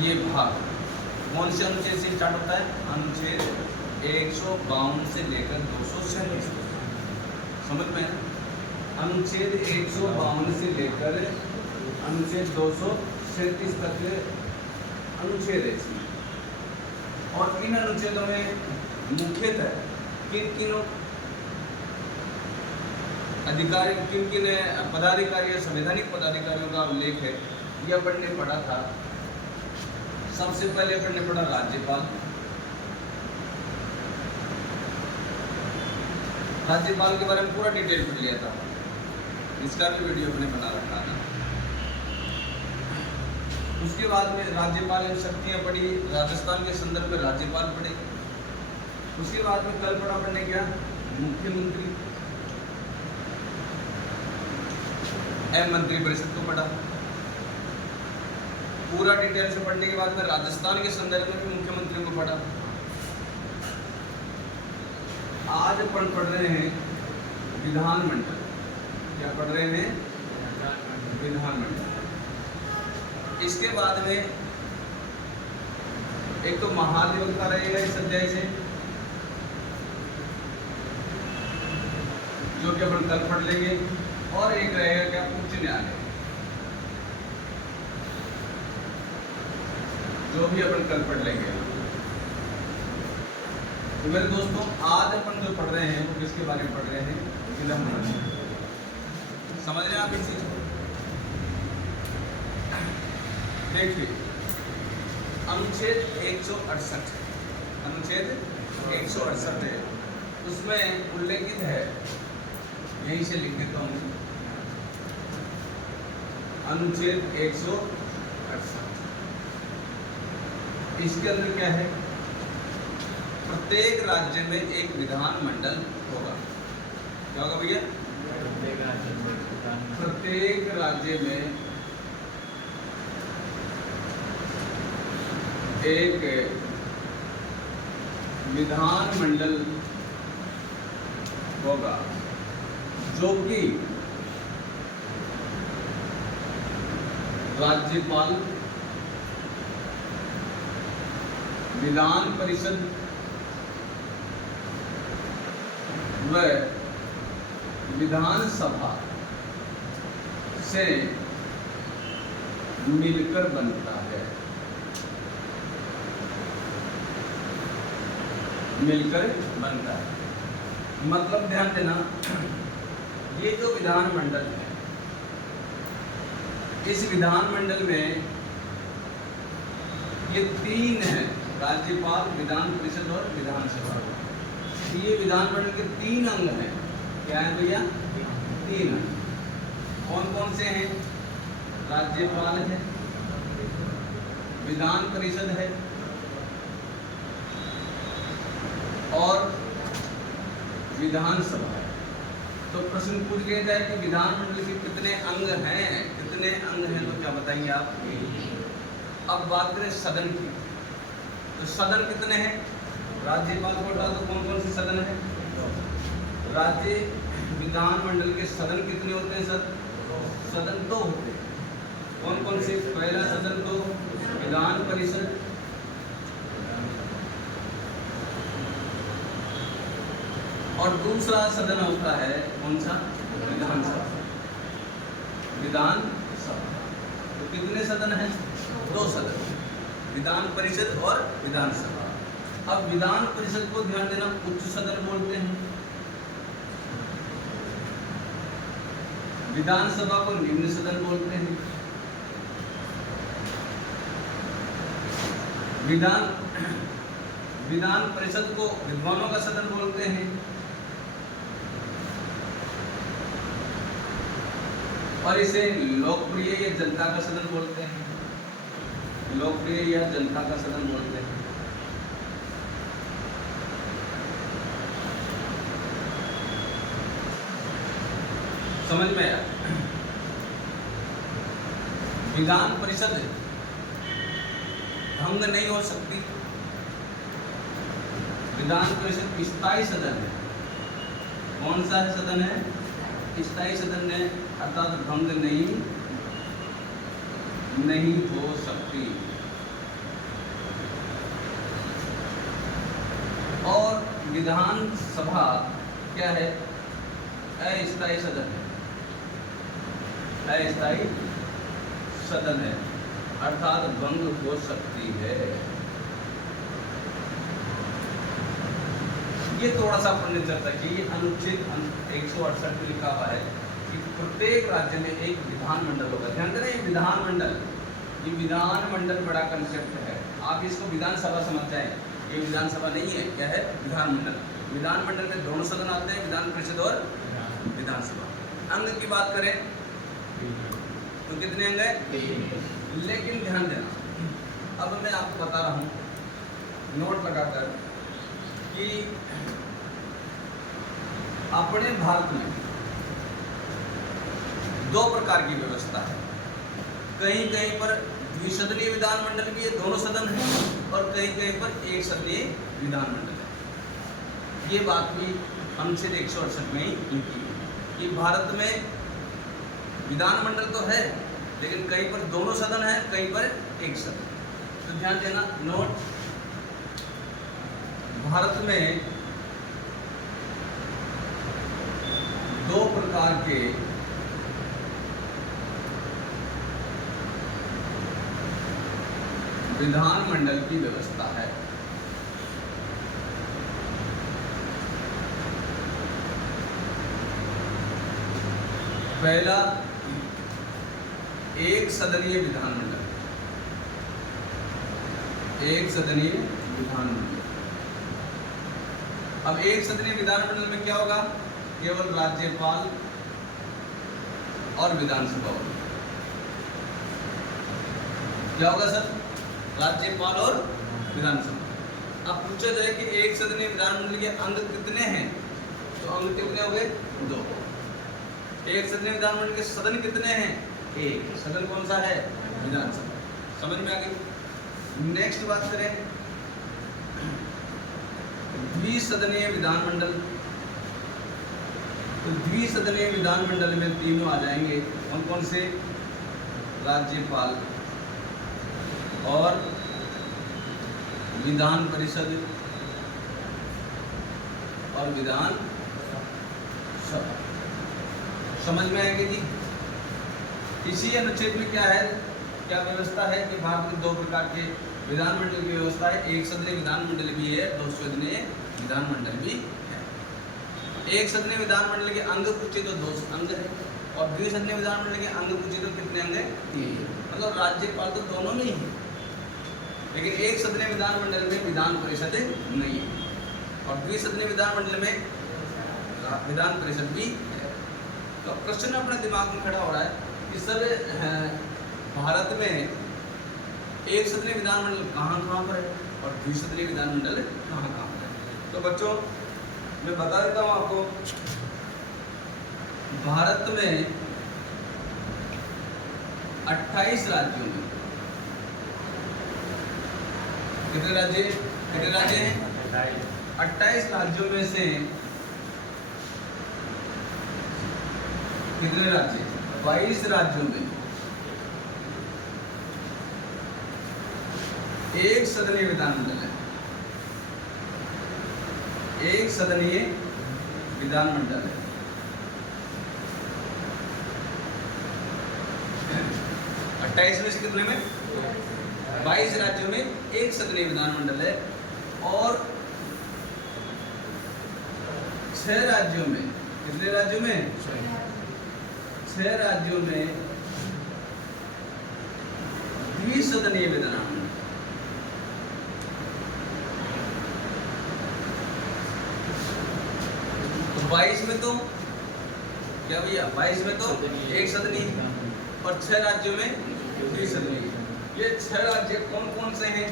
ये भाग कौन से अनुच्छेद से स्टार्ट होता है? अनुच्छेद 152 से लेकर 237 तक। समझ में? अनुच्छेद 152 से लेकर अनुच्छेद 237 तक अनुच्छेद है इसमें। और इन अनुच्छेदों में मुख्यतः किन किन अधिकारी, किन किन पदाधिकारी या संवैधानिक पदाधिकारियों का उल्लेख है, यह अपन ने पढ़ा था। सबसे पहले अपन ने पढ़ा राज्यपाल। राज्यपाल के बारे में पूरा डिटेल पढ़ लिया था, इसका भी वीडियो अपने बना रखा था। उसके बाद में राज्यपाल की शक्तियां पढ़ी, राजस्थान के संदर्भ में राज्यपाल पढ़े। उसके बाद में कल पढ़ा अपन ने क्या? मुख्यमंत्री एवं मंत्रिपरिषद को पढ़ा। पूरा डिटेल से पढ़ने के बाद में राजस्थान के संदर्भ में भी मुख्यमंत्री को पढ़ा। आज अपन पढ़ रहे हैं विधानमंडल। क्या पढ़ रहे हैं? विधानमंडल। इसके बाद में एक तो महाधिवक्ता रहेगा इस अध्याय से, जो कि अपन कल पढ़ लेंगे, और एक रहेगा क्या? उच्च न्यायालय, जो भी अपन कल पढ़ लेंगे। तो मेरे दोस्तों, आज अपन जो पढ़ रहे हैं वो किसके बारे में पढ़ रहे हैं? विधानमंडल। समझ रहे हैं आप इस चीज को? देखिए, अनुच्छेद 168, अनुच्छेद 168 है, उसमें उल्लेखित है, यहीं से लिख देता हूँ, अनुच्छेद 168। इसके अंदर क्या है? प्रत्येक राज्य में एक विधानमंडल होगा। क्या होगा भैया? प्रत्येक राज्य में एक विधानमंडल होगा, जो कि राज्यपाल, विधान परिषद व विधानसभा से मिलकर बनता है। मिलकर बनता है मतलब ध्यान देना, ये जो विधानमंडल है, इस विधानमंडल में ये तीन है, राज्यपाल, विधान परिषद और विधानसभा। ये विधानमंडल के तीन अंग हैं। क्या है भैया? तीन अंग। कौन कौन से हैं? राज्यपाल है, विधान परिषद है और विधानसभा है। तो प्रश्न पूछ लिया जाए कि विधानमंडल के कितने अंग हैं? कितने अंग हैं तो क्या बताएंगे आप? अब बात करें सदन की, तो सदन कितने हैं? राज्यपाल को हटा दो, कौन कौन से सदन है? राज्य विधानमंडल के सदन कितने होते हैं सर? सदन दो होते हैं। कौन कौन से? पहला सदन तो विधान परिषद, और दूसरा सदन होता है कौन सा? विधानसभा। विधानसभा। तो कितने सदन हैं? दो सदन, विधान परिषद और विधानसभा। अब विधान परिषद को ध्यान देना उच्च सदन बोलते हैं, विधानसभा को निम्न सदन बोलते हैं। विधान परिषद को विद्वानों का सदन बोलते हैं और इसे लोकप्रिय या जनता का सदन बोलते हैं। लोकप्रिय या जनता का सदन बोलते हैं। समझ में आया? विधान परिषद भंग नहीं हो सकती। विधान परिषद स्थायी सदन है। कौन सा है सदन है? स्थायी सदन है, अर्थात भंग नहीं हो सकती। विधानसभा क्या है? अस्थायी सदन है, अस्थायी सदन है, अर्थात भंग हो सकती है। ये थोड़ा सा अपन ने चर्चा की। अनुच्छेद 168 में लिखा हुआ है कि प्रत्येक राज्य में एक विधानमंडल होगा। ध्यान देना, ये विधानमंडल, ये विधानमंडल बड़ा कंसेप्ट है। आप इसको विधानसभा समझ जाएं, ये विधानसभा नहीं है, क्या है? विधानमंडल। विधानमंडल में दोनों सदन आते हैं, विधान परिषद और विधानसभा। अंग की बात करें तो कितने अंग है? लेकिन ध्यान देना, अब मैं आपको बता रहा हूं नोट लगाकर कि अपने भारत में दो प्रकार की व्यवस्था है। कहीं कहीं पर द्विसदनीय विधानमंडल भी है, दोनों सदन है, और कहीं कहीं पर एक सदनीय विधानमंडल है। ये बात भी अनुच्छेद 168 में ही लिखी है कि भारत में विधानमंडल तो है, लेकिन कहीं पर दोनों सदन है, कहीं पर एक सदन। तो ध्यान देना, नोट, भारत में दो प्रकार के विधानमंडल की व्यवस्था है। पहला, एक सदनीय विधानमंडल, एक सदनीय विधानमंडल। अब एक सदनीय विधानमंडल में क्या होगा? केवल राज्यपाल और विधानसभा होगी। क्या होगा सर? राज्यपाल और विधानसभा। अब पूछा जाए कि एक सदनीय विधानमंडल के अंग कितने हैं, तो अंग कितने हो गए? 2। एक सदनीय विधानमंडल के सदन कितने हैं? 1। सदन कौन सा है? विधानसभा। समझ में आ गई? नेक्स्ट बात करें द्विसदनीय विधानमंडल। तो द्विसदनीय विधानमंडल में तीनों आ जाएंगे। कौन कौन से? राज्यपाल और विधान परिषद और विधान सभा। समझ में आएगी जी? इसी अनुच्छेद में क्या है, क्या व्यवस्था है कि भारत में दो प्रकार के विधानमंडल की व्यवस्था है। एक सदनीय विधानमंडल भी है, दो सदनीय विधानमंडल भी है। एक सदनीय विधानमंडल के अंग पूछे तो 2 अंग है, और द्विसदनीय विधानमंडल के अंग पूछे तो कितने अंग है? 3। मतलब राज्यपाल तो दोनों में ही है, लेकिन एक सदनीय विधानमंडल में विधान परिषद नहीं है, और द्विसदनीय विधानमंडल में विधान परिषद भी है। तो प्रश्न अपने दिमाग में खड़ा हो रहा है कि सर भारत में एक सदनीय विधानमंडल कहाँ पर है और द्विसदनीय विधानमंडल कहाँ पर है? तो बच्चों मैं बता देता हूँ आपको, भारत में 28 राज्यों में कितने राज्य हैं? 28 राज्यों में से कितने राज्य? 22 राज्यों में एक सदनीय विधानमंडल है। एक सदनीय विधानमंडल है। 28 में से कितने में? 22 राज्यों में एक सदनीय विधानमंडल है, और 6 राज्यों में, कितने राज्यों में? 6 राज्यों में द्विसदनीय विधानमंडल। तो 22 में तो क्या भैया? 22 में तो एक सदनीय, और 6 राज्यों में द्विसदनीय। ये 6 राज्य कौन कौन से हैं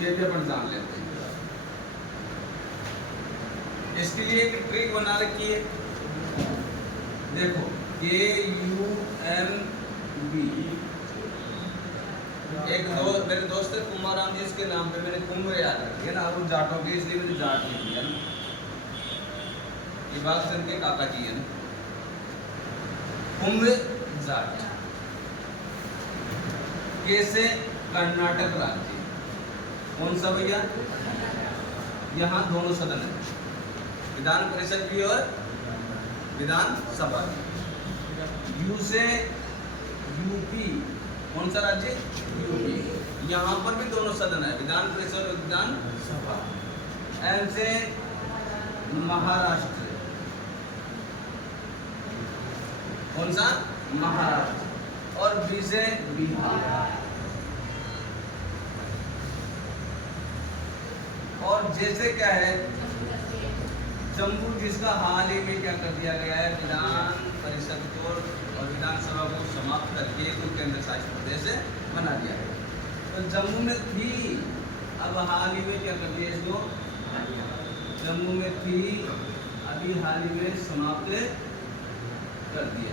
ये भी अपन जान लेते हैं। इसके लिए एक ट्रिक बना रखी है, देखो KUMB। मेरे दोस्त है कुमाराम जी, इसके नाम पे मैंने कुंभ याद रखी है ना, और जाटों के, इसलिए मैंने जाट लिख दिया ना। ये बात सुन के काका जी है ना, कुंभ जाट। कैसे? कर्नाटक राज्य। कौन सा भैया? यहाँ दोनों सदन है, विधान परिषद भी और विधान सभा भी। यू से यूपी, कौन सा राज्य? यूपी। यहाँ पर भी दोनों सदन है, विधान परिषद और विधान सभा। एम से महाराष्ट्र, कौन सा? महाराष्ट्र। और बी से बिहार। और जैसे क्या है जम्मू, जिसका हाल ही में क्या कर दिया गया है, विधान परिषद को और विधानसभा को समाप्त करके तो केंद्र शासित प्रदेश बना दिया है। तो जम्मू में थी, अब हाल ही में क्या कर दिया इसको, जम्मू में थी, अभी हाल ही में समाप्त कर दिया।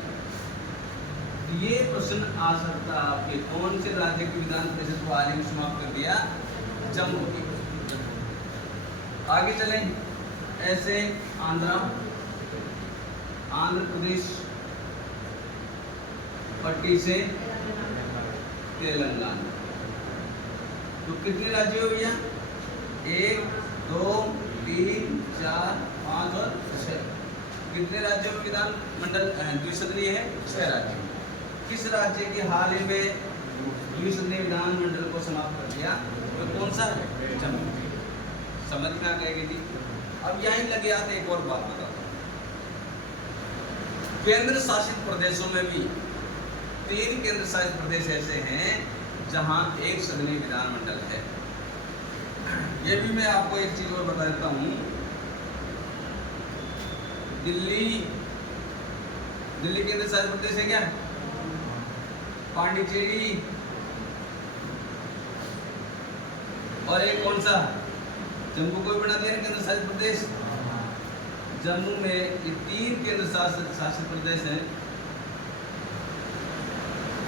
ये प्रश्न आ सकता है आपके, कौन से राज्य की विधान परिषद को हाल ही में समाप्त कर दिया? जम्मू की। आगे चलें, ऐसे आंध्र प्रदेश, पट्टी से तेलंगाना। तो कितने राज्य हो भैया? 1, 2, 3, 4, 5 और 6। कितने राज्यों में विधान मंडल द्विसदनीय है? 6 राज्य। किस राज्य के हाल ही में द्विसदनीय विधान मंडल को समाप्त कर दिया? तो कौन सा है? जम्मू। समझ में आ गई थी। अब यहीं लगे आते एक और बात बताता हूँ। केंद्र शासित प्रदेशों में भी 3 केंद्र शासित प्रदेश ऐसे हैं जहां एक सदनीय विधान मंडल है। ये भी मैं आपको एक चीज और बता देता हूँ। दिल्ली केंद्र शासित प्रदेश है क्या? पांडिचेरी, और एक कौन सा? जम्मू को भी बना दिया केंद्र शासित प्रदेश। जम्मू में ये 3 केंद्र शासित प्रदेश हैं,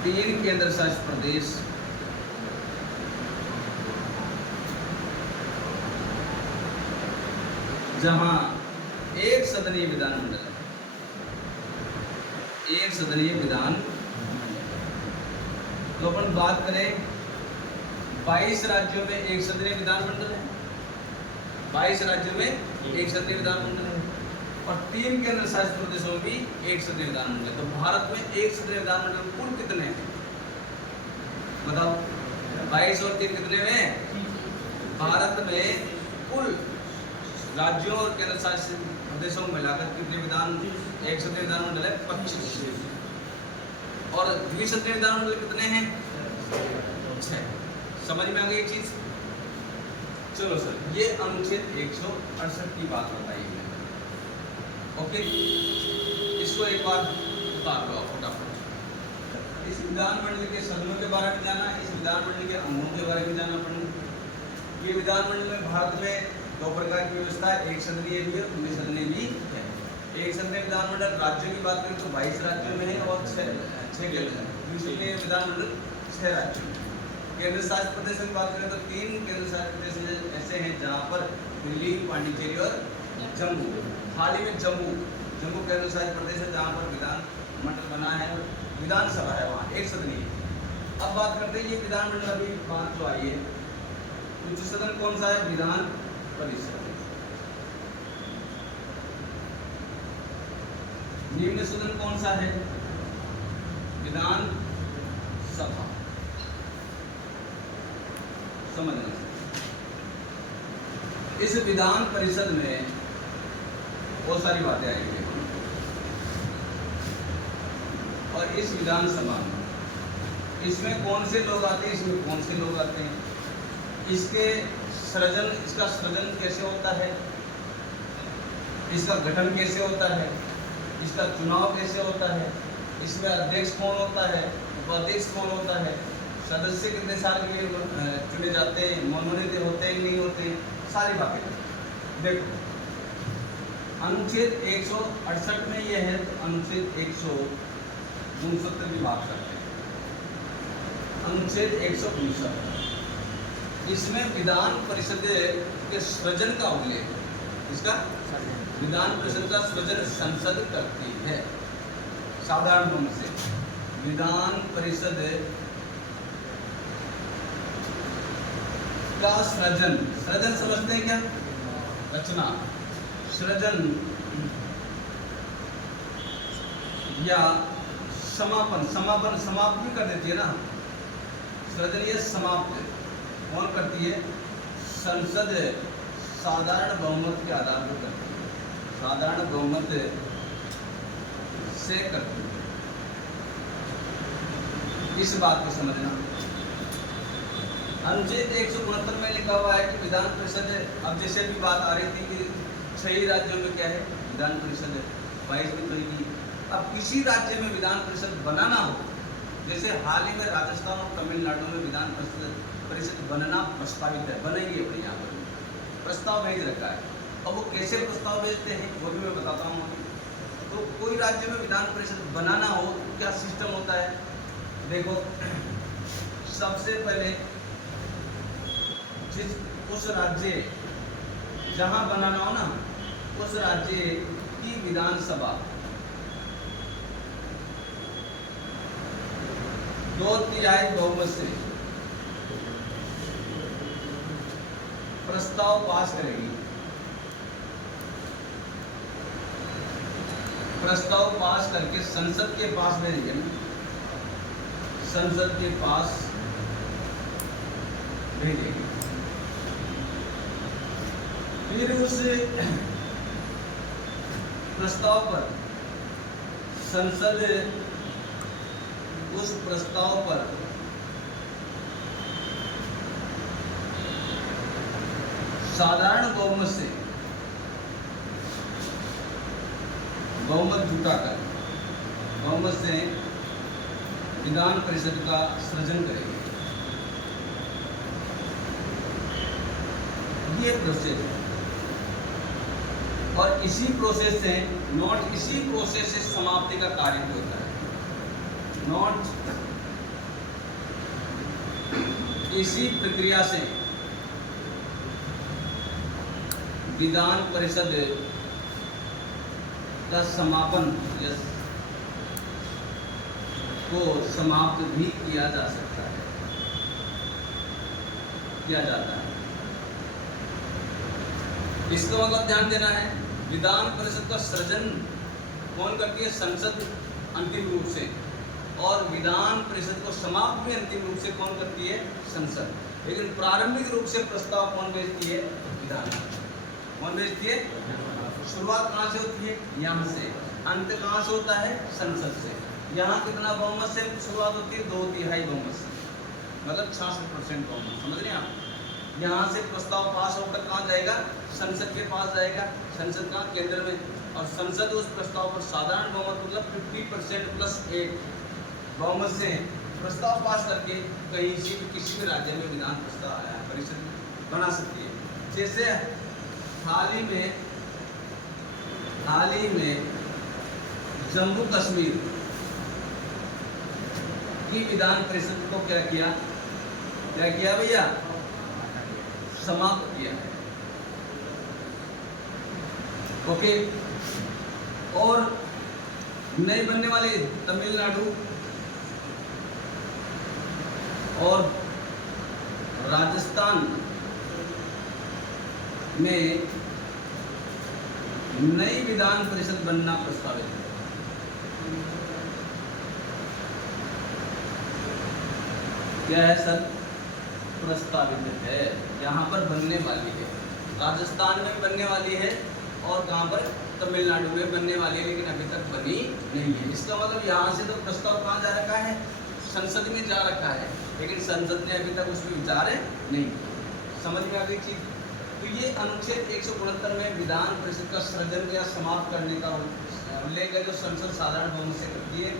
3 केंद्र शासित प्रदेश जहां एक सदनीय विधान मंडल है, एक सदनीय विधान। तो अपन बात करें 22 राज्यों में एक सदनीय विधान मंडल है, 22 राज्यों में एक सदनीय विधान मंडल है, और 3 केंद्र शासित प्रदेशों में भी एक सदनीय विधान मंडल है। तो भारत में एक सदनीय विधान मंडल कुल कितने हैं बताओ? 22 और 3 कितने में? भारत में कुल राज्यों और केंद्र शासित प्रदेशों को मिलाकर कितने विधान, एक सदनीय विधान मंडल है? 25। और द्विसदनीय विधान मंडल कितने हैं? 6। समझ में आ गई एक चीज? चलो सर, ये अनुच्छेद 168 की बात बताई है। ओके, इसको एक बार उतार लो फटाफट। इस विधान मंडल के सदनों के बारे में जाना, इस विधान मंडल के अंगों के बारे में जाना पड़ेगा। ये विधान मंडल में भारत में 2 प्रकार की व्यवस्था है, एक सदनीय भी और द्विसदनीय भी है। एक सदनीय विधान मंडल राज्यों की बात करें तो 22 राज्यों में है और 6 द्विसदनीय विधान मंडल 6 राज्यों में। केंद्र शासित प्रदेश की बात करें तो 3 केंद्र शासित प्रदेश ऐसे हैं जहाँ पर दिल्ली, पांडिचेरी और जम्मू। हाल ही में जम्मू केंद्र शासित प्रदेश है जहाँ पर विधान मंडल बना है, विधानसभा है वहाँ एक सदनीय। अब बात करते हैं ये विधान मंडल, अभी बात जो आई है, उच्च सदन कौन सा है? विधान परिषद। निम्न सदन कौन सा है? विधान सभा। समझना, इस विधान परिषद में बहुत सारी बातें आएंगी और इस विधानसभा में इसमें कौन से लोग आते हैं, इसमें कौन से लोग आते हैं, इसके सृजन, इसका सृजन कैसे होता है, इसका गठन कैसे होता है, इसका चुनाव कैसे होता है, इसमें अध्यक्ष कौन होता है, उपाध्यक्ष कौन होता है, सदस्य कितने साल के लिए चुने जाते हैं, मनोनीत होते हैं नहीं होते, सारी बातें देखो। अनुच्छेद 168 में यह है, तो अनुच्छेद 169 की बात करते हैं। अनुच्छेद 169 इसमें विधान परिषद के सृजन का उल्लेख है। इसका विधान परिषद का सृजन संसद करती है। साधारण ढंग से विधान परिषद का सृजन समझते हैं क्या? रचना, सृजन या समापन, समाप्त भी कर देती है ना, सृजन ये समाप्त कौन करती है? संसद साधारण बहुमत के आधार पर करती है, साधारण बहुमत से करती है। इस बात को समझना। अनुच्छेद 169 में लिखा हुआ है कि विधान परिषद, अब जैसे भी बात आ रही थी कि 6 राज्यों में क्या है विधान परिषद 22 में बनेगी। अब किसी राज्य में विधान परिषद बनाना हो, जैसे हाल ही में राजस्थान और तमिलनाडु में विधान परिषद बनना प्रस्तावित है, बनेगी अपने यहाँ पर प्रस्ताव भेज रखा है। अब वो कैसे प्रस्ताव भेजते हैं वो भी मैं बताता हूँ। तो कोई राज्य में विधान परिषद बनाना हो तो क्या सिस्टम होता है? देखो, सबसे पहले उस राज्य जहां बनाना हो ना, उस राज्य की विधानसभा 2/3 बहुमत से प्रस्ताव पास करेगी। प्रस्ताव पास करके संसद के पास भेजेंगे ना, संसद के पास भेजेंगे। फिर उस प्रस्ताव पर संसद उस प्रस्ताव पर साधारण बहुमत से बहुमत जुटाकर बहुमत से विधान परिषद का सृजन करेंगे। ये प्रोसेस है और इसी प्रोसेस से इसी प्रोसेस से समाप्ति का कार्य होता है। इसी प्रक्रिया से विधान परिषद का समापन को समाप्त भी किया जा सकता है, किया जाता है। इसका मतलब ध्यान देना है, विधान परिषद का सृजन कौन करती है? संसद अंतिम रूप से, और विधान परिषद को समाप्त भी अंतिम रूप से कौन करती है? संसद। लेकिन प्रारंभिक रूप से प्रस्ताव कौन भेजती है? विधान। कौन भेजती है? शुरुआत कहाँ से होती है? यहाँ से। अंत कहाँ से होता है? संसद से। यहाँ कितना बहुमत से शुरुआत होती है? 2/3 बहुमत से, मतलब 66% बहुमत। समझ रहे हैं आप? यहाँ से प्रस्ताव पास होकर कहाँ जाएगा? संसद के पास जाएगा। संसद का केंद्र में, और संसद उस प्रस्ताव पर साधारण बहुमत मतलब 50% + 1 बहुमत से प्रस्ताव पास करके कहीं से भी किसी भी राज्य में विधान परिषद बना सकती है। जैसे हाल ही में जम्मू कश्मीर की विधान परिषद को क्या किया भैया? समाप्त किया है। ओके। और नए बनने वाले तमिलनाडु और राजस्थान में नई विधान परिषद बनना प्रस्तावित है। क्या है सर? प्रस्तावित है, यहाँ पर बनने वाली है। राजस्थान में बनने वाली है और कहाँ पर? तमिलनाडु में बनने वाली है, लेकिन अभी तक बनी नहीं है। इसका मतलब यहाँ से तो प्रस्ताव कहाँ जा रखा है? संसद में जा रखा है, लेकिन संसद ने अभी तक उस पर विचार नहीं। समझ में आ गई चीज? तो ये अनुच्छेद 169 में विधान परिषद का सृजन या समाप्त करने का उल्लेख है, जो संसद साधारण बहुमत से करती है।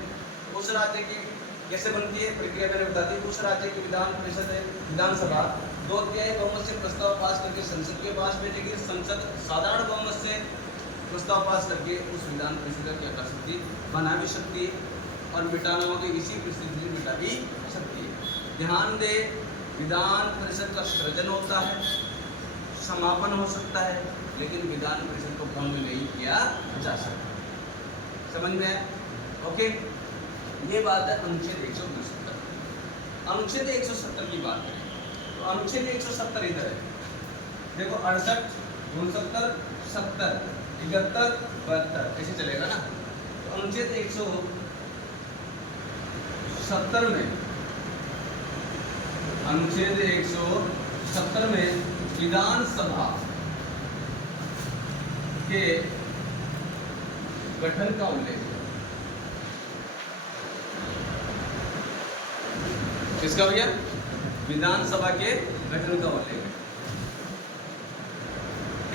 उस राज्य की कैसे बनती है प्रक्रिया मैंने बता दी। उस राज्य की विधान परिषद विधानसभा 2/3 बहुमत से प्रस्ताव पास करके संसद के पास भेजेगी। संसद साधारण बहुमत से प्रस्ताव पास करके उस विधान परिषद का क्या कर सकती है? बना भी सकती है, और मिटाना हो तो इसी परिस्थिति में मिटा भी सकती है। ध्यान दे, विधान परिषद का सृजन होता है, समापन हो सकता है, लेकिन विधान परिषद को भंग नहीं किया जा सकता। समझ में आया? ओके, ये बात है अनुच्छेद 169। अनुच्छेद 170 की बात करें तो अनुच्छेद 170 इधर है। देखो 68, 69, 70 71, 72 ऐसे चलेगा ना। तो अनुच्छेद 170 में, अनुच्छेद 170 में विधानसभा के गठन का उल्लेख है। किसका भैया? विधानसभा के गठन का उल्लेख है।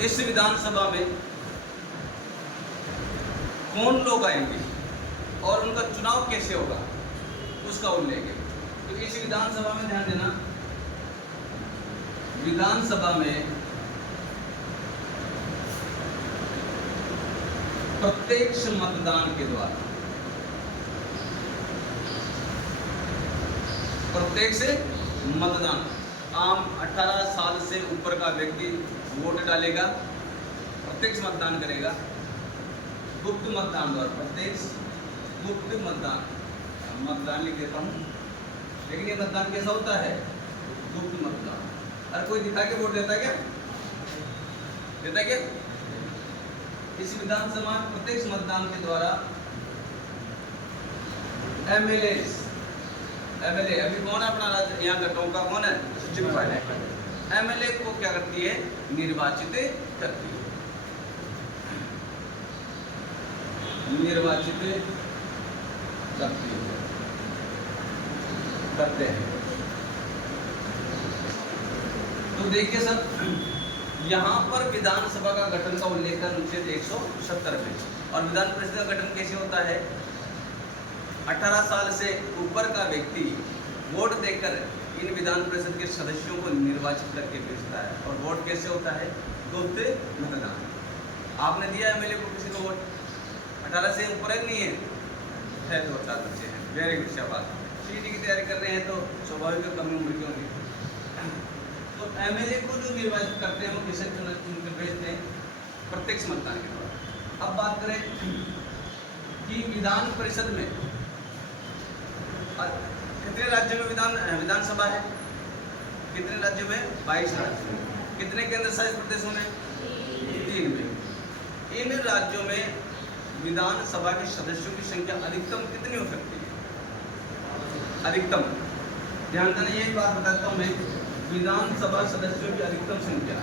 इस विधानसभा में कौन लोग आएंगे और उनका चुनाव कैसे होगा उसका उल्लेख है। तो इस विधानसभा में ध्यान देना, विधानसभा में प्रत्यक्ष मतदान के द्वारा, प्रत्यक्ष मतदान, आम 18 साल से ऊपर का व्यक्ति वोट डालेगा, प्रत्यक्ष मतदान करेगा। गुप्त मतदान द्वारा, प्रत्यक्ष गुप्त मतदान, मतदान लिख देता हूँ, लेकिन ये मतदान कैसा होता है? गुप्त मतदान। अरे कोई दिखा के वोट देता क्या? देता क्या? इस विधानसभा प्रत्यक्ष मतदान के द्वारा एमएलए, अभी कौन है अपना राज्य यहाँ का टोंका कौन है? एमएलए को क्या करती है? निर्वाचित करती है, निर्वाचित करते हैं। तो देखिए सर, यहाँ पर विधानसभा का गठन का उल्लेख है अनुच्छेद 170 में। और विधान परिषद का गठन कैसे होता है? 18 साल से ऊपर का व्यक्ति वोट देकर इन विधान परिषद के सदस्यों को निर्वाचित करके भेजता है। और वोट कैसे होता है? गुप्त मतदान। आपने दिया एमएलए को किसी को वोट? 18 से ऊपर है नहीं है? तो 4 बच्चे हैं। वेरी गुड, शाबाश। सीटी की तैयारी कर रहे हैं तो स्वाभाविक कम उम्र की होगी। तो एमएलए को जो निर्वाचित करते हैं वो किसे चुनकर भेजते हैं? प्रत्यक्ष मतदान के द्वारा। अब बात करें कि विधान परिषद में कितने राज्यों में विधानसभा है? कितने राज्यों में? 22 राज्यों में। कितने केंद्र शासित प्रदेशों में? 3 में। इन राज्यों में विधानसभा के सदस्यों की संख्या अधिकतम कितनी हो सकती है? अधिकतम, ध्यान देना, यही बात बताता हूं मैं। विधानसभा सदस्यों की अधिकतम संख्या,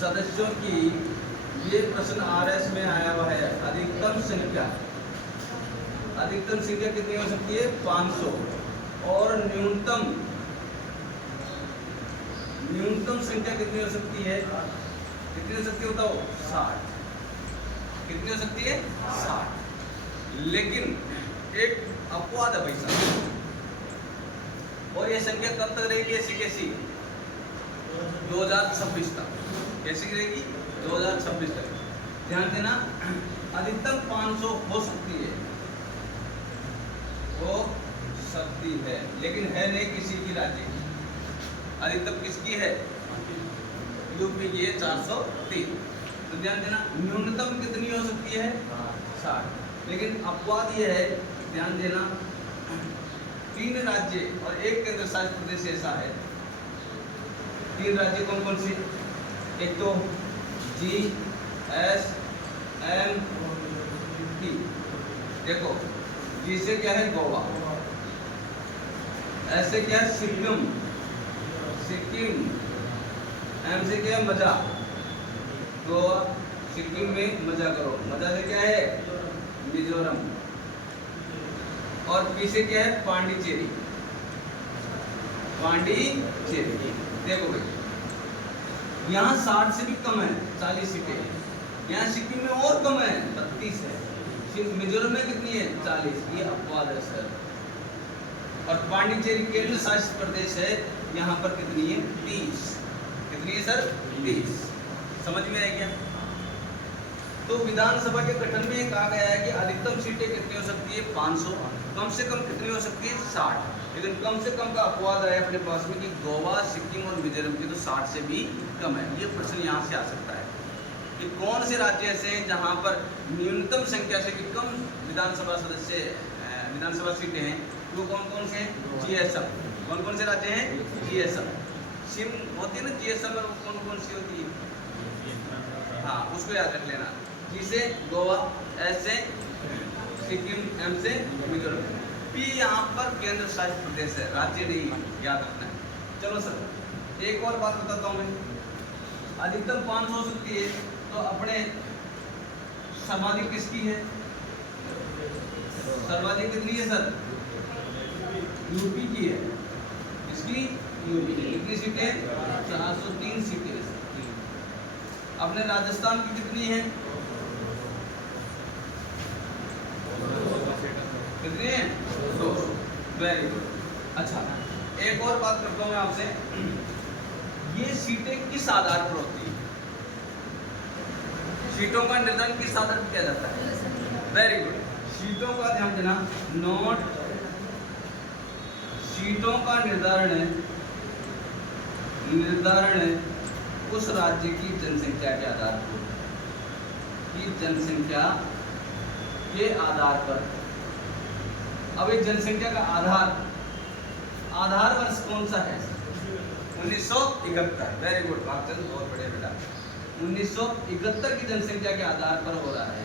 सदस्यों की, ये प्रश्न आरएस में आया हुआ है। अधिकतम संख्या कितनी हो सकती है? 500। और न्यूनतम संख्या कितनी हो सकती है? कितनी हो सकती है बताओ? 60। कितनी हो सकती है? 60। लेकिन एक अपवाद है भाई साहब, और ये संख्या कब तक रहेगी? ऐसी कैसी? 2026 तक। कैसी रहेगी? 2026 तक। ध्यान देना, अधिकतम 500 हो सकती है, लेकिन है नहीं किसी की राज्य की। अधिकतम किसकी है? यूपी की है 403। तो ध्यान देना, न्यूनतम कितनी हो सकती है? 60। लेकिन अपवाद ये है, ध्यान देना, 3 राज्य और 1 केंद्र शासित प्रदेश ऐसा है। 3 राज्य कौन कौन से? एक तो GSMT, देखो, जी से क्या है? गोवा। ऐसे क्या है? सिक्किम। एम से क्या है? मजा। गोवा, सिक्किम में मजा करो। मजा से क्या है? मिजोरम। और पी से क्या है? पांडिचेरी। देखो भाई, यहाँ 60 से भी कम है, 40 सीटें। यहाँ सिक्किम में और कम है, 32 है। मिजोरम में कितनी है? 40। ये अपवाद है सर। और पांडिचेरी केंद्र शासित प्रदेश है, यहाँ पर कितनी है? 30। कितनी है सर? 30। समझ में आई क्या? तो विधानसभा के गठन में कहा गया है कि अधिकतम सीटें कितनी हो सकती है? 500। कम से कम कितनी हो सकती है? 60। लेकिन कम से कम का अपवाद है अपने पास में कि गोवा, सिक्किम और मिजोरम की तो 60 से भी कम है। ये प्रश्न यहाँ से आ सकता है कि कौन से राज्य ऐसे हैं जहाँ पर न्यूनतम संख्या से भी कम विधानसभा सीटें हैं? वो कौन कौन से हैं? GSM। कौन कौन से राज्य हैं? GSM। सिम होती है ना जीएसएम में, कौन कौन सी होती है? हाँ, उसको याद रख लेना। जी से गोवा, एस से सिक्किम, एम से मिजोरम, पी यहाँ पर केंद्र शासित प्रदेश है, राज्य नहीं, याद रखना है। चलो सर, एक और बात बताता हूँ मैं। अधिकतम 500 हो सकती है, तो अपने सर्वाधिक किसकी है? सर्वाधिक कितनी है सर? यूपी की है। किसकी? यूपी की। कितनी सीटें? 403 सीटें। अपने राजस्थान की कितनी है? कितनी है? 200। Very good. अच्छा, एक और बात करता हूँ मैं आपसे, ये सीटें किस आधार पर होती है? सीटों का निर्धारण किस आधार पर किया जाता है? Very good. सीटों का ध्यान देना, नोट, सीटों का निर्धारण उस राज्य की जनसंख्या के आधार पर, की जनसंख्या के आधार पर। अब ये जनसंख्या का आधार वर्ष कौन सा है? 1971। वेरी गुड भागचंद, बहुत बढ़िया बेटा। 1971 की जनसंख्या के आधार पर हो रहा है।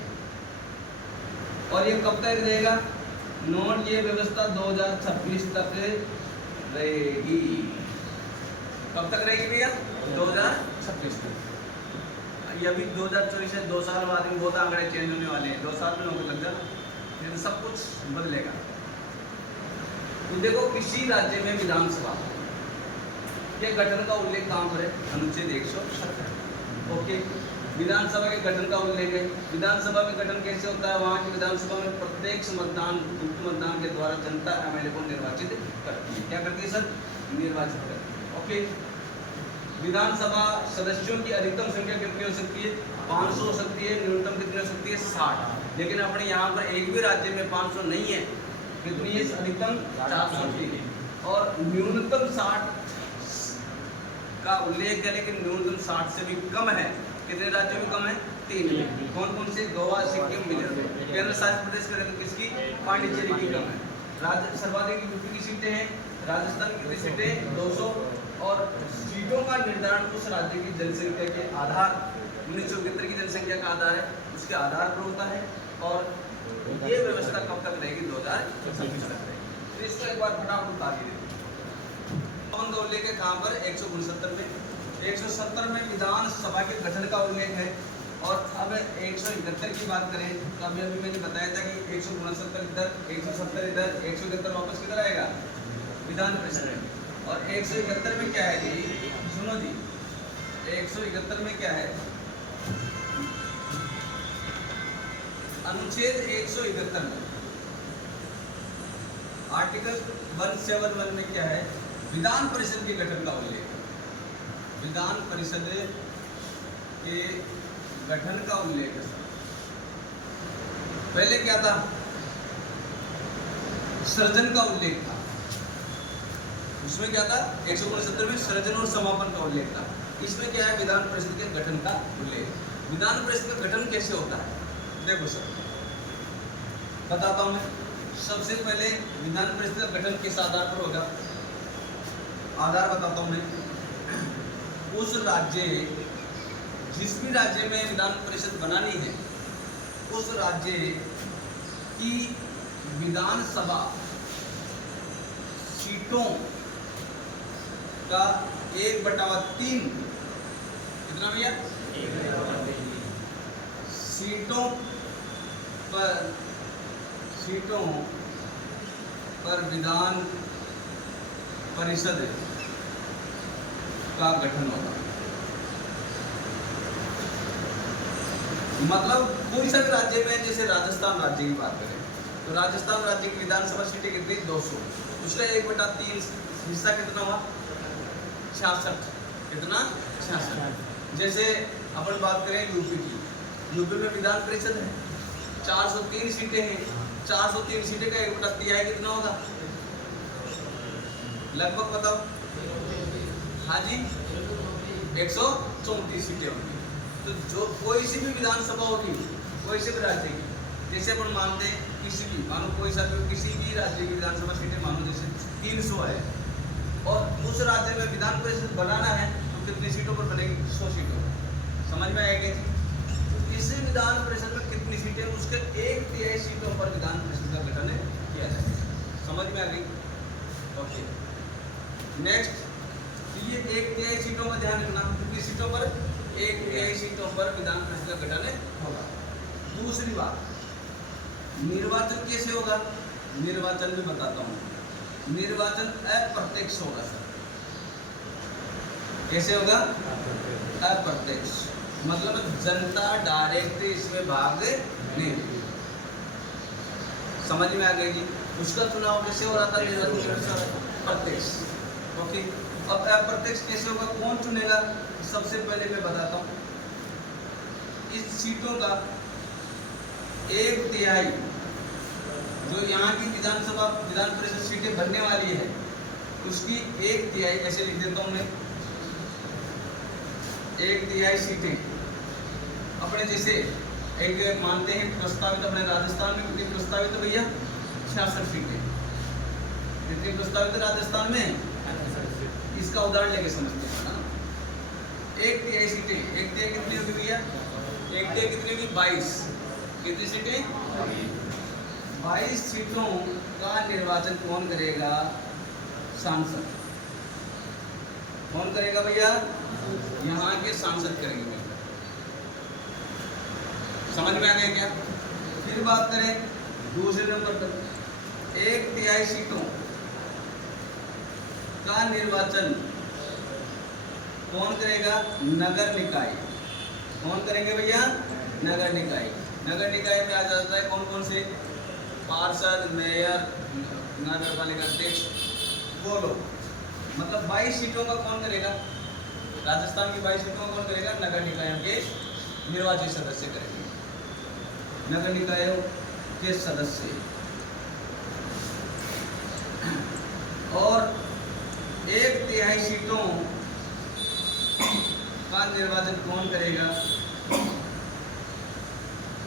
और ये कब तक रहेगा? नोट, ये व्यवस्था 2026 तक रहेगी। कब तक रहेगी भैया? 2026 तक। ये अभी 2024 है, 2 साल बाद में बहुत आंकड़े चेंज होने वाले हैं। 2 साल में नौकरी लग जाए, फिर सब कुछ बदलेगा। तो देखो, किसी राज्य में विधानसभा के गठन का उल्लेख कहाँ पर है? अनुच्छेद 170। ओके, विधानसभा के गठन का उल्लेख है। विधानसभा में गठन कैसे होता है? वहाँ की विधानसभा में प्रत्यक्ष मतदान, गुप्त मतदान के द्वारा जनता एमएलए को निर्वाचित करती है। क्या करती है सर? निर्वाचित करती है। ओके, विधानसभा सदस्यों की अधिकतम संख्या कितनी हो सकती है? 500 हो सकती है। न्यूनतम कितनी हो सकती है? 60। लेकिन अपने यहाँ पर एक भी राज्य में 500 नहीं है। कितनी है? अधिकतम 400 की, और न्यूनतम 60 का उल्लेख है, लेकिन न्यूनतम 60 से भी कम है। कितने राज्यों में कम है? 3 में। कौन कौन से? गोवा, सिक्किम, मिजोरम। केंद्र शासित प्रदेश के किसकी? पांडिचेरी की कम है। राज्य सर्वाधिक यूपी की सीटें हैं। राजस्थान की सीटें 200। और सीटों का निर्धारण उस राज्य की जनसंख्या के आधार, 1971 की जनसंख्या का आधार है, उसके आधार पर होता है। और ये व्यवस्था कब तक रहेगी? 2026 तक रहेगी। तो इसको एक बार फटाफट उतार दीजिए। संबंध उल्लेख है कहाँ पर? 169 में। 170 में विधानसभा के गठन का उल्लेख है। और अब 171 की बात करें तो अभी मैंने बताया था कि 169 इधर, 170 इधर, 171 वापस किधर आएगा? विधान परिषद में। और 171 में क्या है जी? सुनो जी, 171 में क्या है? अनुच्छेद 171 में आर्टिकल 171 में क्या है? विधान परिषद के गठन का उल्लेख। विधान परिषद के गठन का उल्लेख है। पहले क्या था? सृजन का उल्लेख था। उसमें क्या था? 169 में सृजन और समापन का उल्लेख था। इसमें क्या है? विधान परिषद के गठन का उल्लेख। विधान परिषद का गठन कैसे होता है? देखो सर, बताता हूं मैं। सबसे पहले विधान परिषद का गठन किस आधार पर होगा? आधार बताता हूं मैं। उस राज्य, जिस भी राज्य में विधान परिषद बनानी है, उस राज्य की विधानसभा सीटों का 1/3, कितना भैया? सीटों पर विधान परिषद का गठन होगा। मतलब कोई सा भी राज्य में, जैसे राजस्थान राज्य की बात करें तो राजस्थान राज्य की विधानसभा सीटें कितनी? 200। उसका 1/3 हिस्सा कितना हुआ? 66। कितना? 66। जैसे अपन बात करें यूपी की, यूपी में विधान परिषद है, 403 सीटें हैं। 403 सीटें का 1/3 कितना होगा? लगभग बताओ। हाँ जी, 134 सीटें होंगी। तो जो कोई सी भी विधानसभा होगी, कोई से भी राज्य की, जैसे अपन मानते हैं किसी भी, मानो कोई सा भी किसी भी राज्य की विधानसभा सीटें मानो जैसे 300 है, और उस राज्य में विधान परिषद बनाना है तो कितनी सीटों पर बनेगी? 100 सीटों। समझ में आएगी? तो किसी विधान परिषद में कितनी सीटें, उसके 1/3 सीटों पर विधान परिषद का गठन किया जाएगा। समझ में आ गई? ओके, नेक्स्ट, ये 1/3 सीटों का ध्यान रखना, कितनी सीटों पर? 1/3 सीटों पर विधान परिषद का गठन होगा। दूसरी बात, निर्वाचन कैसे होगा? निर्वाचन भी बताता हूँ। निर्वाचन अप्रत्यक्ष होगा सर। कैसे होगा? अप्रत्यक्ष, मतलब जनता डायरेक्ट इसमें भाग नहीं लेगी। समझ में आ गई जी? उसका चुनाव कैसे हो रहा था? निर्वाचन प्रत्यक्ष। ओके, अब अप्रत्यक्ष कैसे होगा? कौन चुनेगा? सबसे पहले मैं बताता हूँ, इस सीटों का 1/3 जो यहाँ की विधान परिषद सीटें बनने वाली है, उसकी 1/3, ऐसे लिख देता हूँ मैं, 1/3 सीटें अपने जैसे एक मानते हैं प्रस्तावित, अपने राजस्थान में कितनी प्रस्तावित है भैया? 66 सीटें। कितनी प्रस्तावित राजस्थान में? इसका उदाहरण लेके समझते हैं ना। 1/3 सीटें, 1/3 कितनी होगी भैया? 1/3 कितनी होगी? 22। कितनी सीटें? 22 सीटों का निर्वाचन कौन करेगा? सांसद। कौन करेगा भैया? यहाँ के सांसद करेंगे। समझ में आ गया क्या? फिर बात करें दूसरे नंबर पर, 1/3 सीटों का निर्वाचन कौन करेगा? नगर निकाय। कौन करेंगे भैया? नगर निकाय। नगर निकाय में आ जाता है कौन कौन से? पार्षद, मेयर, नगर पालिका अध्यक्ष, वो लोग। मतलब 22 सीटों का कौन करेगा? राजस्थान की 22 सीटों का कौन करेगा? नगर निकायों के निर्वाचित सदस्य करेंगे। नगर निकायों के सदस्य। और 1/3 सीटों का निर्वाचन कौन करेगा?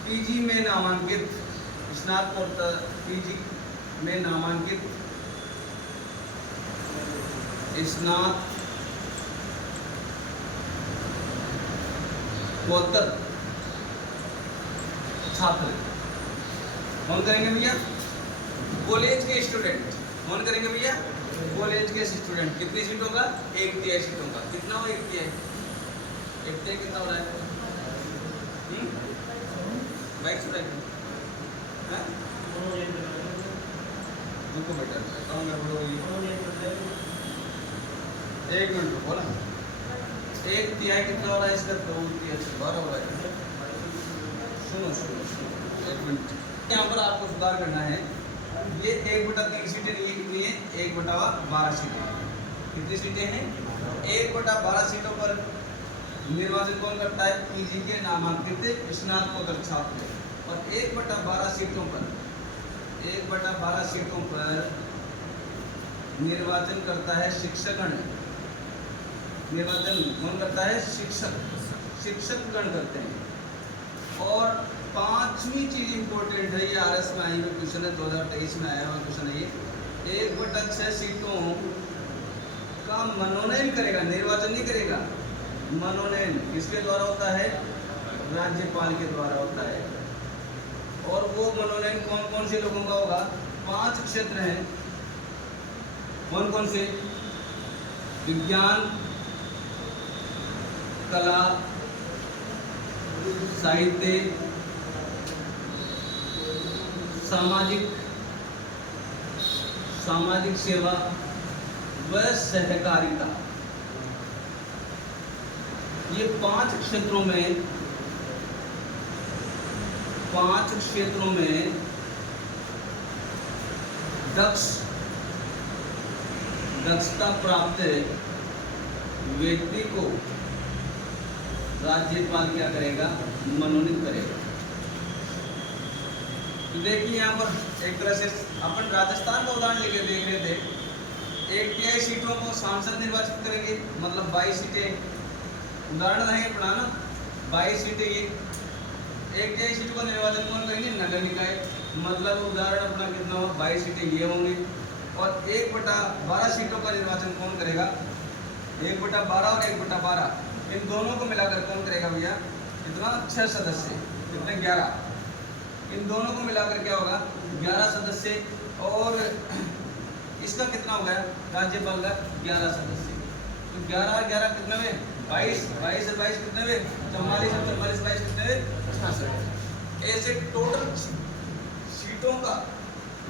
पीजी में नामांकित, स्नातकोत्तर पीजी में नामांकित स्नातकोत्तर छात्र। कौन करेंगे भैया? कॉलेज के स्टूडेंट। कौन करेंगे भैया? कॉलेज के स्टूडेंट। कितनी सीटों का? 1/3 सीटों का। कितना हो? 1/3 कितना हो रहा है? बाइक से रुको बेटा, एक मिनट रुको ना। 1/3 कितना हो रहा है इसका? 2/3 12 हो रहा है। सुनो एक मिनट, यहाँ पर आपको सुधार करना है। ये 1/3 सीटें नहीं है, कितनी है? 1/12 सीटें। कितनी सीटें हैं? 1/12 सीटों पर निर्वाचन कौन करता है? पीजी के नामांकित स्नातकोत्तर छात्र। और 1/12 सीटों पर निर्वाचन करता है शिक्षकगण। निर्वाचन कौन करता है? शिक्षकगण करते हैं। और 5वीं चीज इंपॉर्टेंट है, ये RS में आई हुई क्वेश्चन है, 2023 में आया हुआ क्वेश्चन है ये। 1/6 सीटों का मनोनयन करेगा, निर्वाचन नहीं करेगा। मनोनयन किसके द्वारा होता है? राज्यपाल के द्वारा होता है। और वो मनोनयन कौन कौन से लोगों का होगा? 5 क्षेत्र हैं। कौन कौन से? विज्ञान, कला, साहित्य, सामाजिक सेवा व सहकारिता। ये 5 क्षेत्रों में दक्षता प्राप्त व्यक्ति को राज्यपाल क्या करेगा? मनोनीत करेगा। तो देखिए यहाँ पर एक तरह से अपन राजस्थान का उदाहरण लेके देख रहे थे। 1/3 सीटों को सांसद निर्वाचित करेंगे, मतलब 22 सीटें। उदाहरण रहेंगे पढ़ाना, 22 सीटें ये। 1/3 सीटों का निर्वाचन कौन करेंगे? नगर निकाय। मतलब उदाहरण अपना कितना हो? 22 सीटें ये होंगी और 1/12 सीटों का निर्वाचन कौन करेगा? 1/12 और 1/12 इन दोनों को मिलाकर कौन करेगा भैया? कितना? 6 सदस्य, कितने? 11। इन दोनों को मिलाकर क्या होगा? 11 सदस्य। और इसका कितना हो गया? राज्यपाल का 11 सदस्य। तो 11 और 11 कितने हुए? 22। 22 और 22 कितने हुए? 44। और 44 22 कितने हुए? 66। ऐसे टोटल सीटों का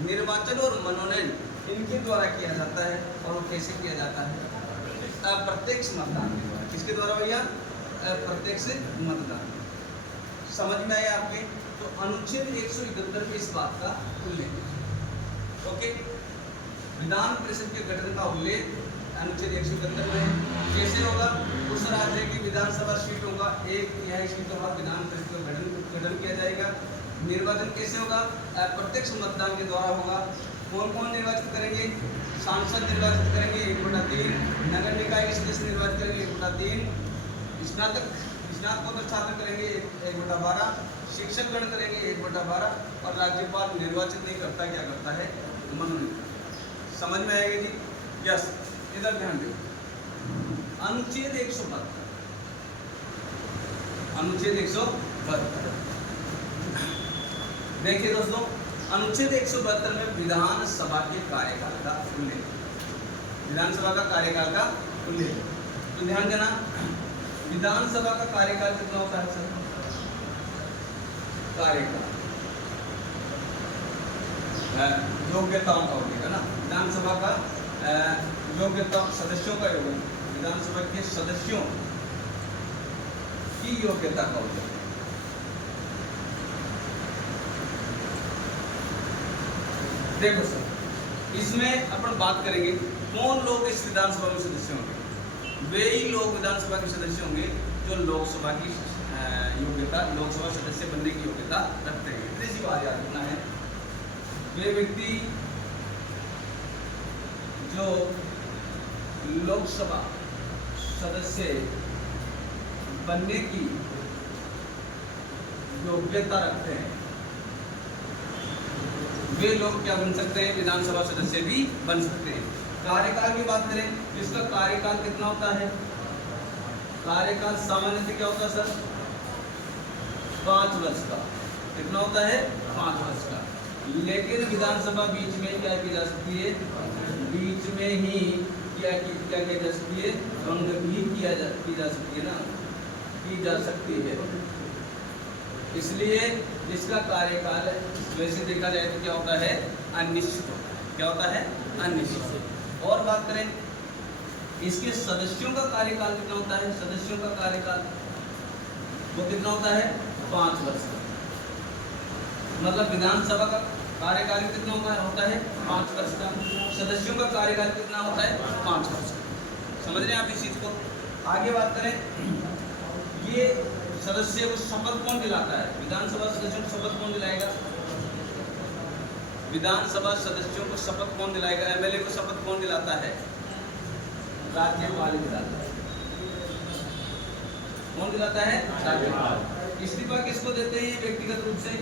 निर्वाचन और मनोनयन इनके द्वारा किया जाता है। और वो कैसे किया जाता है? अप्रत्यक्ष मतदान। किसके द्वारा भैया? अप्रत्यक्ष मतदान। समझ में आया आपके? तो अनुच्छेद 171 में इस बात का उल्लेख है। ओके, विधान परिषद के गठन का उल्लेख अनुच्छेद 171 में कैसे होगा? उस राज्य की विधानसभा सीटों का 1/3 सीटों का विधान परिषद का गठन किया जाएगा। निर्वाचन कैसे होगा? अप्रत्यक्ष मतदान के द्वारा होगा। कौन कौन निर्वाचित करेंगे? सांसद निर्वाचित करेंगे 1/3, नगर निकाय के सदस्य निर्वाचित करेंगे 1/3, स्नातकोत्तर छात्र करेंगे 1/12, शिक्षकगण करेंगे 1/12 और राज्यपाल निर्वाचित नहीं करता, क्या करता है? मनोनीत। समझ में आएगी जी? यस। इधर ध्यान दो, अनुच्छेद 172, अनुच्छेद 172 देखिए दोस्तों, अनुच्छेद 172 में विधानसभा के कार्यकाल का उल्लेख, विधानसभा का कार्यकाल का उल्लेख। तो ध्यान देना, विधानसभा का कार्यकाल कितना होता है सर? कार्यकाल योग्यताओं का उल्लेख है ना, विधानसभा का योग्यता, सदस्यों का योग्य, विधानसभा के सदस्यों की योग्यता का उल्लेख। देखो सर, इसमें अपन बात करेंगे कौन लोग इस विधानसभा में सदस्य होंगे। वे ही लोग विधानसभा के सदस्य होंगे जो लोकसभा की योग्यता, लोकसभा सदस्य बनने की योग्यता रखते हैं। इतनी सी बात याद रखना है। वे व्यक्ति जो लोकसभा सदस्य बनने की योग्यता रखते हैं, वे लोग क्या बन सकते हैं? विधानसभा सदस्य भी बन सकते हैं। कार्यकाल की बात करें, इसका कार्यकाल कितना होता है? कार्यकाल सामान्यतः क्या होता है सर? 5 वर्ष का। कितना होता है? 5 वर्ष का। लेकिन विधानसभा बीच में क्या की जा सकती है? बीच में ही क्या की जा सकती है? भंग भी की जा सकती है ना, की जा सकती है। इसलिए इसका कार्यकाल वैसे देखा जाए तो क्या होता है? अनिश्चित होता है। क्या होता है? अनिश्चित। और बात करें इसके सदस्यों का कार्यकाल कितना होता है? सदस्यों का कार्यकाल वो कितना होता है? 5 वर्ष का। मतलब विधानसभा का कार्यकाल कितना होता है? 5 वर्ष का। सदस्यों का कार्यकाल कितना होता है? 5 वर्ष का। समझ रहे हैं आप इस चीज को? आगे बात करें, ये सदस्य को शपथ कौन दिलाता है? विधानसभा सदस्यों को शपथ कौन दिलाएगा? विधानसभा सदस्यों को शपथ कौन दिलाएगा? एमएलए को शपथ कौन दिलाता है? राज्यपाल दिलाता है। कौन दिलाता है? राज्यपाल। इस्तीफा किसको देते हैं? व्यक्तिगत रूप से।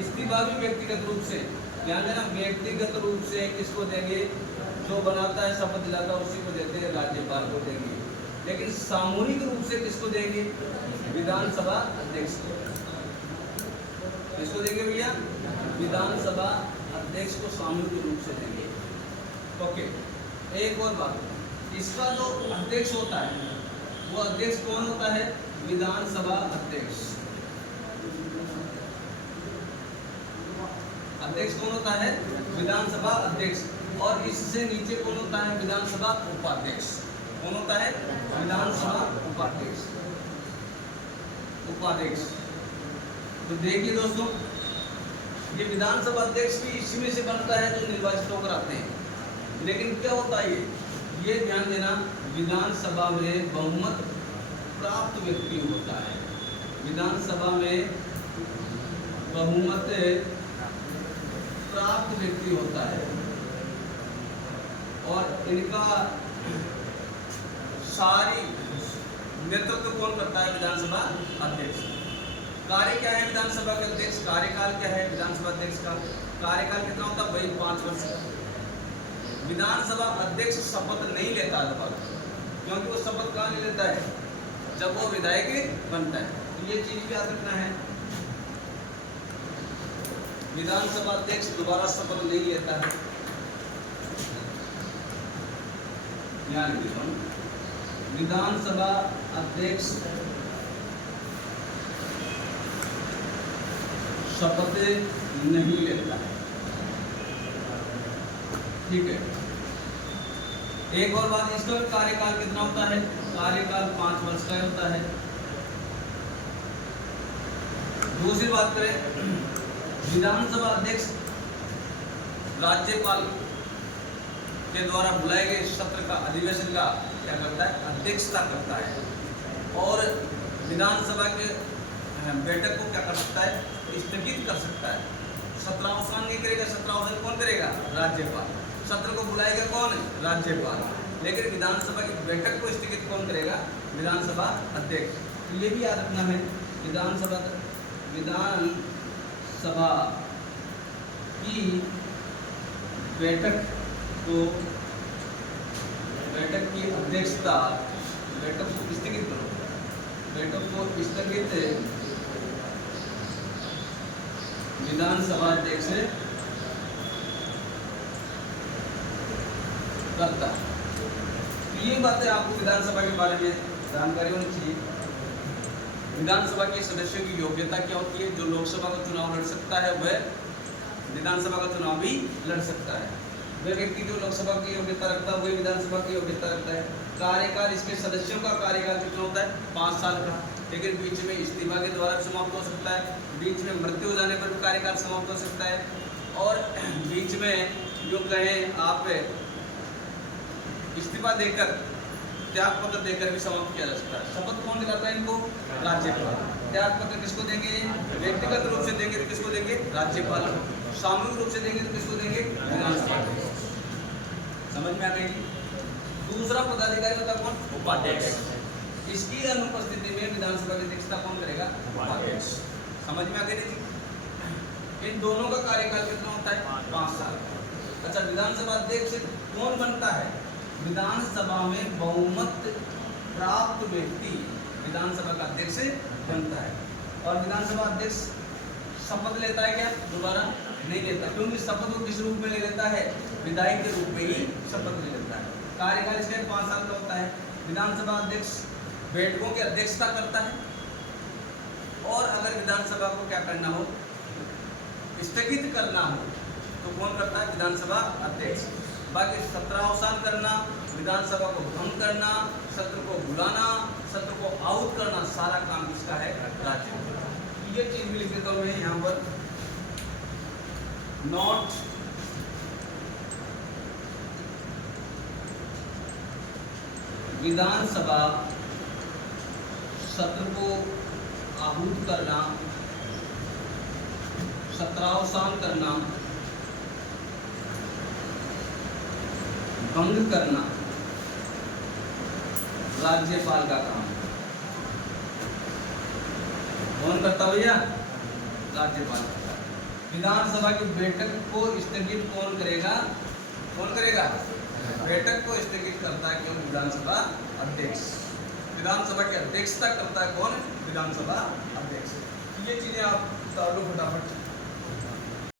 इस्तीफा भी व्यक्तिगत रूप से, ध्यान देना, व्यक्तिगत रूप से किसको देंगे? जो बनाता है, शपथ दिलाता है, उसी को देते हैं, राज्यपाल को देंगे। लेकिन सामूहिक रूप से किसको देंगे? विधानसभा अध्यक्ष को। किसको देंगे भैया? विधानसभा अध्यक्ष को सामूहिक रूप से देंगे। ओके, एक और बात, इसका जो अध्यक्ष होता है वो अध्यक्ष कौन होता है? विधानसभा अध्यक्ष। अध्यक्ष कौन होता है? विधानसभा अध्यक्ष। और इससे नीचे कौन होता है? विधानसभा उपाध्यक्ष। कौन होता है? विधानसभा उपाध्यक्ष। उपाध्यक्ष। तो देखिए दोस्तों, ये विधानसभा अध्यक्ष भी इसी में से बनता है जो निर्वाचित होकर आते हैं। लेकिन क्या होता है ये ध्यान देना, विधानसभा में बहुमत प्राप्त व्यक्ति होता है। विधानसभा में बहुमत प्राप्त व्यक्ति होता है और इनका सारी नेतृत्व कौन करता है? विधानसभा अध्यक्ष। कार्य क्या है विधानसभा के अध्यक्ष? कार्यकाल क्या है विधानसभा अध्यक्ष का? कार्यकाल कितना होता है? वही 5 वर्ष का। विधानसभा अध्यक्ष शपथ नहीं लेता दोबारा, क्योंकि वो शपथ कहाँ ले लेता है, जब वो विधायक बनता है। तो ये चीज भी याद रखना है, विधानसभा अध्यक्ष दोबारा शपथ नहीं लेता है। यहाँ लिख देता हूं, विधानसभा अध्यक्ष शपथ नहीं लेता है। ठीक है, एक और बात, इसका कार्यकाल कितना होता है, कार्यकाल 5 वर्ष का होता है। दूसरी बात करें, विधानसभा अध्यक्ष राज्यपाल के द्वारा बुलाए गए सत्र का, अधिवेशन का क्या करता है, अध्यक्षता करता है। और विधानसभा के बैठक को क्या कर सकता है, स्थगित कर सकता है। सत्रावसान नहीं करेगा, सत्रावसान कौन करेगा, राज्यपाल। सत्र को बुलाएगा कौन, राज्यपाल। लेकिन विधानसभा की बैठक को स्थगित कौन करेगा, विधानसभा अध्यक्ष। तो ये भी याद रखना है, विधानसभा की बैठक की अध्यक्षता, बैठक को स्थगित करो, बैठक को स्थगित विधानसभा अध्यक्ष करता है। तो ये बातें आपको विधानसभा के बारे में जानकारी होनी चाहिए। विधानसभा के सदस्यों की योग्यता क्या होती है, जो लोकसभा का चुनाव लड़ सकता है वह विधानसभा का चुनाव भी लड़ सकता है। वह व्यक्ति जो लोकसभा की योग्यता रखता है वही विधानसभा की योग्यता रखता है। कार्यकाल, इसके सदस्यों का कार्यकाल कितना होता है, 5 साल का। लेकिन बीच में इस्तीफा के द्वारा समाप्त हो सकता है, बीच में मृत्यु हो जाने पर भी कार्यकाल समाप्त हो सकता है, और बीच में जो कहें आप इस्तीफा देकर, त्याग पत्र देकर भी समाप्त किया जा सकता है। शपथ कौन दिलाता है इनको, राज्यपाल। त्याग पत्र किसको देंगे, व्यक्तिगत रूप से देंगे तो किसको देंगे, राज्यपाल। सामूहिक रूप से देंगे तो किसको देंगे, विधानसभा। समझ में आ गई। दूसरा पदाधिकारी होता है कौन, उपाध्यक्ष। इसकी अनुपस्थिति में विधानसभा की अध्यक्षता कौन करेगा, उपाध्यक्ष। समझ में आ गई जी। इन दोनों का कार्यकाल कितना होता है, 5 साल। अच्छा, विधानसभा अध्यक्ष कौन बनता है, विधानसभा में बहुमत प्राप्त व्यक्ति विधानसभा का अध्यक्ष बनता है। और विधानसभा अध्यक्ष शपथ लेता है क्या, दोबारा नहीं लेता, क्योंकि शपथ को किस रूप में ले लेता है, विधायक के रूप में ही शपथ ले लेता है। कार्यकाल इसका 5 साल का होता है। विधानसभा अध्यक्ष बैठकों की अध्यक्षता करता है, और अगर विधानसभा को क्या करना हो, स्थगित करना हो, तो कौन करता है, विधानसभा अध्यक्ष। बाकी सत्रावसान करना, विधानसभा को भंग करना, सत्र को बुलाना, सत्र को आउट करना, सारा काम किसका है, राज्य का। ये चीज भी लिख देता हूं मैं यहाँ पर, नोट विधानसभा सत्र को आहूत करना, सत्रावसान करना, भंग करना राज्यपाल का काम। कौन करता भैया, राज्यपाल करता है। विधानसभा की बैठक को स्थगित कौन करेगा, कौन करेगा, बैठक को स्थगित करता है कौन, विधानसभा अध्यक्ष। विधानसभा की अध्यक्षता करता है कौन, विधानसभा अध्यक्ष। ये चीजें आप फटाफट